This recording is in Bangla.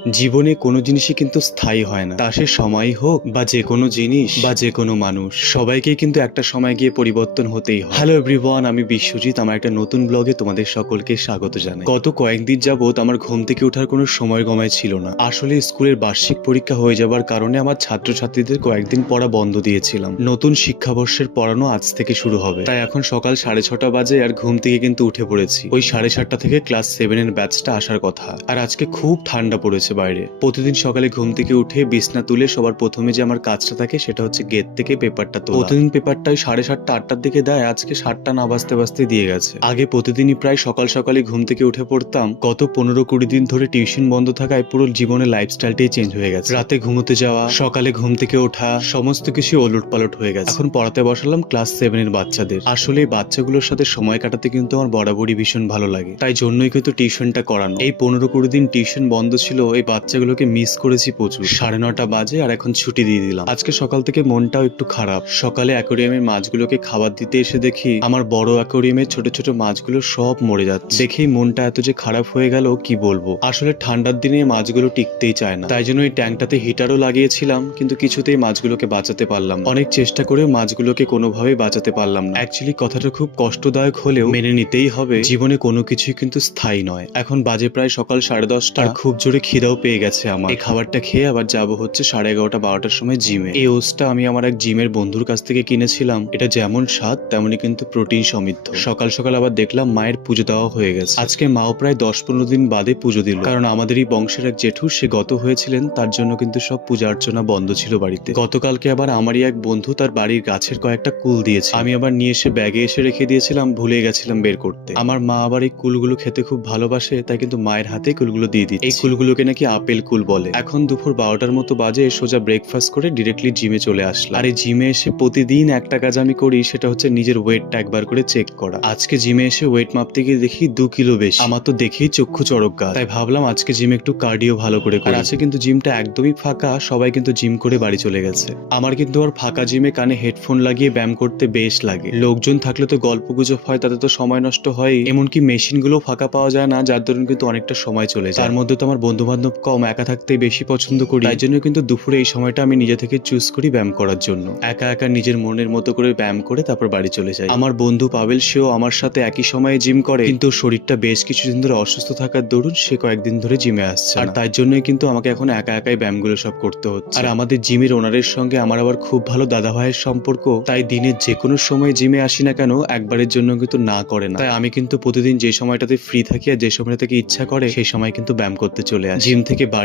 জীবনে কোনো জিনিসই কিন্তু স্থায়ী হয় না, তা সে সময় হোক বা যে কোনো জিনিস বা যে কোনো মানুষ, সবাইকেই কিন্তু একটা সময় গিয়ে পরিবর্তন হতেই হয়। হ্যালো এভরিওয়ান, আমি বিশ্বজিৎ। আমার একটা নতুন ব্লগে তোমাদের সকলকে স্বাগত জানাই। গত কয়েকদিন যাবত আমার ঘুম থেকে ওঠার কোনো সময় গমায় ছিল না। আসলে স্কুলের বার্ষিক পরীক্ষা হয়ে যাবার কারণে আমার ছাত্রছাত্রীদের কয়েকদিন পড়া বন্ধ দিয়েছিলাম। নতুন শিক্ষাবর্ষের পড়ানো আজ থেকে শুরু হবে, তাই এখন সকাল 6:30 বাজে আর ঘুম থেকে কিন্তু উঠে পড়েছি। ওই 7:30 থেকে ক্লাস 7 এর ব্যাচটা আসার কথা। আর আজকে খুব ঠান্ডা পড়েছে বাইরে। প্রতিদিন সকালে ঘুম থেকে উঠে বিছনা তুলে সবার প্রথমে যে আমার কাজটা থাকে সেটা হচ্ছে গেট থেকে পেপারটা তোলা। প্রতিদিন পেপারটা 7:30 8টার দিকে দেয়, আজকে 7টা না বাজতে বাজতে দিয়ে গেছে। আগে প্রতিদিনই প্রায় সকাল সকালে ঘুম থেকে উঠে পড়তাম। গত 15-20 দিন ধরে টিউশন বন্ধ থাকায় পুরো জীবনের লাইফস্টাইলটাই চেঞ্জ হয়ে গেছে। রাতে ঘুমোতে যাওয়া, সকালে ঘুম থেকে ওঠা, সমস্ত কিছু ওলটপালট হয়ে গেছে। এখন পড়াতে বসালাম ক্লাস 7 এর বাচ্চাদের। আসলে এই বাচ্চাগুলোর সাথে সময় কাটাতে কিন্তু আমার বরাবরই ভীষণ ভালো লাগে, তাই জন্যই কিন্তু টিউশনটা করানো। এই 15-20 দিন টিউশন বন্ধ ছিল, এই বাচ্চাগুলোকে মিস করেছি প্রচুর। 9:30 বাজে আর এখন ছুটি দিয়ে দিলাম। আজকে সকাল থেকে মনটাও একটু খারাপ। সকালে অ্যাকোরিয়ামের মাছগুলোকে খাবার দিতে এসে দেখি আমার বড় অ্যাকোরিয়ামের ছোট ছোট মাছগুলো সব মরে যাচ্ছে। দেখেই মনটা এত যে খারাপ হয়ে গেল কি বলবো। আসলে ঠান্ডার দিনে মাছগুলো টিকতেই চায় না, তাই জন্য এই ট্যাঙ্কটাতে হিটারও লাগিয়েছিলাম, কিন্তু কিছুতেই মাছগুলোকে বাঁচাতে পারলাম না। অনেক চেষ্টা করে মাছগুলোকে কোনোভাবেই বাঁচাতে পারলাম না। অ্যাকচুয়ালি কথাটা খুব কষ্টদায়ক হলেও মেনে নিতেই হবে, জীবনে কোনো কিছুই কিন্তু স্থায়ী নয়। এখন বাজে প্রায় সকাল 10:30, আর খুব জোরে খিদাও পেয়ে গেছে আমার। এই খাবারটা খেয়ে আবার যাবো হচ্ছে 11:30-12টার সময় জিমে। এই ওটসটা আমি আমার এক জিমের বন্ধুর কাছ থেকে কিনেছিলাম। এটা যেমন স্বাদ তেমনই কিন্তু প্রোটিন সমৃদ্ধ। সকাল সকাল আবার দেখলাম মায়ের পুজো দেওয়া হয়ে গেছে। আজকে মাও প্রায় 10-15 দিন বাদে পুজো দিল, কারণ আমাদের এই বংশের এক জেঠু সে গত হয়েছিলেন, তার জন্য কিন্তু সব পূজা অর্চনা বন্ধ ছিল বাড়িতে। গতকালকে আবার আমারই এক বন্ধু তার বাড়ির গাছের কয়েকটা কুল দিয়েছে, আমি আবার নিয়ে এসে ব্যাগে এসে রেখে দিয়েছিলাম, ভুলে গেছিলাম বের করতে। আমার মা আবার এই কুলগুলো খেতে খুব ভালোবাসে, তাই কিন্তু মায়ের হাতে কুলগুলো দিয়ে দিচ্ছে। এই কুলগুলোকে নাকি আপেল কুল বলে। এখন দুপুর 12টার মতো বাজে, সোজা ব্রেকফাস্ট করে ডিরেক্টলি জিমে চলে আসলাম। আর এই জিমে এসে প্রতিদিন একটা কাজ আমি করি, সেটা হচ্ছে নিজের ওয়েটটা একবার করে চেক করা। আজকে জিমে এসে ওয়েট মাপতে গিয়ে দেখি 2 কিলো বেশি। আমার তো দেখেই চক্ষু চড়ক গাছ, তাই ভাবলাম আজকে জিমে একটু কার্ডিও ভালো করে করি। আজকে কিন্তু জিমটা একদমই ফাঁকা, সবাই কিন্তু জিম করে বাড়ি চলে গেছে। আমার কিন্তু আর ফাঁকা জিমে কানে হেডফোন লাগিয়ে ব্যায়াম করতে বেশ লাগে। লোকজন থাকলে তো গল্প গুজব হয়, তাতে তো সময় নষ্ট হয়। এমনকি মেশিন গুলো ফাঁকা পাওয়া যায় না, যার দরুন কিন্তু অনেকটা সময় চলে যায়। তার মধ্যে তো আমার বন্ধু বান্ধব কম, একা থাকতে বেশি পছন্দ করি, তাই জন্য কিন্তু দুপুরে এই সময়টা আমি নিজে থেকে চুজ করি ব্যায়াম করার জন্য। একা একা নিজের মনের মতো করে ব্যায়াম করে তারপর বাড়ি চলে যাই। আমার বন্ধু পাবেল, সেও আমার সাথে একই সময়ে জিম করে, কিন্তু শরীরটা বেশ কিছুদিন ধরে অসুস্থ থাকার দরুন সে কয়েকদিন ধরে জিমে আসছে, আর তাই জন্যই কিন্তু আমাকে এখন একা একাই ব্যায়ামগুলো সব করতে হচ্ছে। আর আমাদের জিমের ওনারের সঙ্গে আমার আবার খুব ভালো দাদা ভাইয়ের সম্পর্ক, তাই দিনের যে কোনো সময় জিমে আসি না কেন একবারের জন্য কিন্তু না করে না। তাই আমি কিন্তু প্রতিদিন যে সময়টাতে ফ্রি থাকি আর যে সময়টা থেকে ইচ্ছা করে সেই সময় কিন্তু ব্যায়াম করতে চলে আসি। জিম থেকে বাড়ি